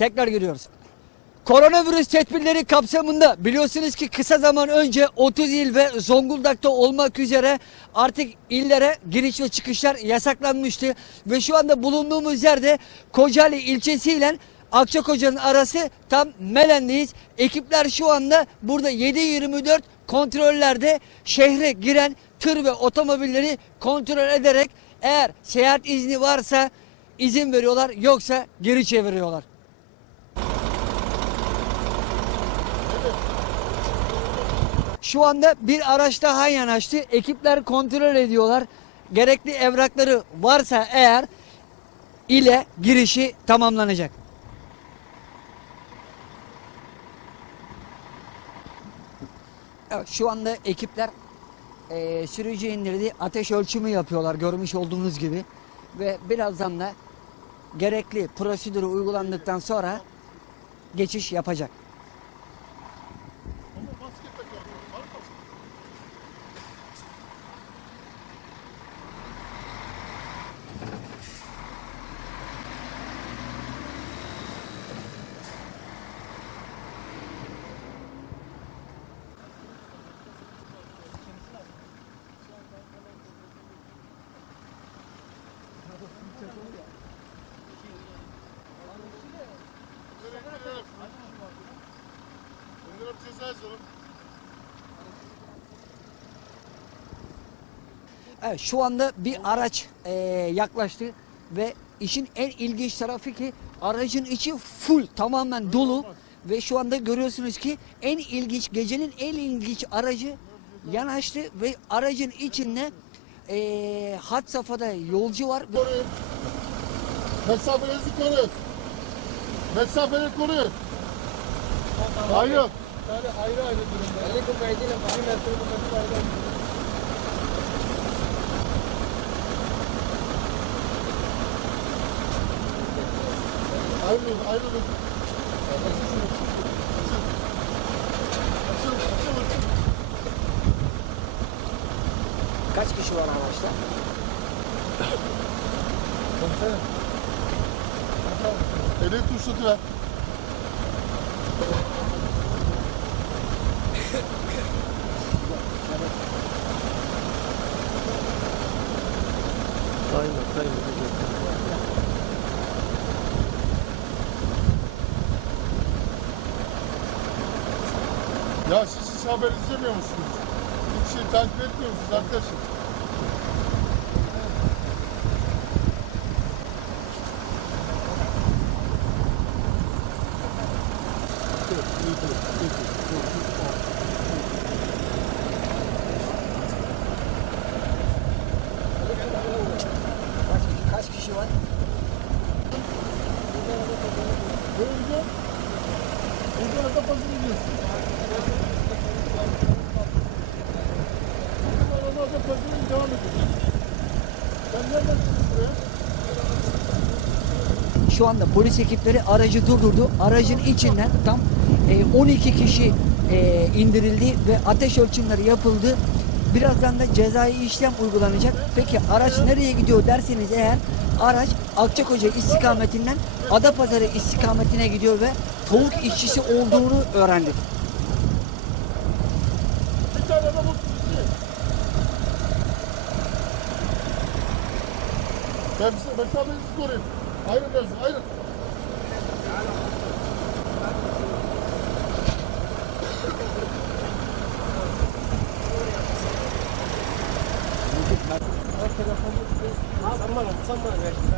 Tekrar giriyoruz. Koronavirüs tedbirleri kapsamında biliyorsunuz ki kısa zaman önce 30 il ve Zonguldak'ta olmak üzere artık illere giriş ve çıkışlar yasaklanmıştı. Ve şu anda bulunduğumuz yerde Kocaeli ilçesiyle Akçakoca'nın arası tam Melen'deyiz. Ekipler şu anda burada 7-24 kontrollerde şehre giren tır ve otomobilleri kontrol ederek eğer seyahat izni varsa izin veriyorlar yoksa geri çeviriyorlar. Şu anda bir araç daha yanaştı. Ekipler kontrol ediyorlar. Gerekli evrakları varsa eğer ile girişi tamamlanacak. Evet, şu anda ekipler eee sürücü indirdi. Ateş ölçümü yapıyorlar görmüş olduğunuz gibi. Ve birazdan da gerekli prosedürü uygulandıktan sonra geçiş yapacak. Evet şu anda bir araç eee, yaklaştı ve işin en ilginç tarafı ki aracın içi full tamamen dolu ve şu anda görüyorsunuz ki en ilginç gecenin en ilginç aracı yanaştı ve aracın içinde eee hat safhada yolcu var. koruyun. Mesafenizi koruyun. Mesafeni. Hayır. Ayrı ayrı durumda. Aleyküm kaydıyla bir metre bu metre ayrı. Ayrılın, ayrılın. Açıl. Kaç kişi var araçta? Ehliyet ruhsatı ver. Ya siz hiç haber izlemiyor musunuz? Hiç şey takip etmiyor musunuz arkadaşlar? Kaç, kaç kişi var? Pazı gidiyorsun. Burada arada pazı devam? Şu anda polis ekipleri aracı durdurdu. Aracın içinden tam e, 12 kişi e, indirildi ve ateş ölçümleri yapıldı. Birazdan da cezai işlem uygulanacak. Peki araç nereye gidiyor derseniz eğer araç Akçakoca istikametinden Adapazarı istikametine gidiyor ve tavuk işçisi olduğunu öğrendik. Ben, ben sana sorayım. Ayrı dersin, ayrı. 3万3万お願いします。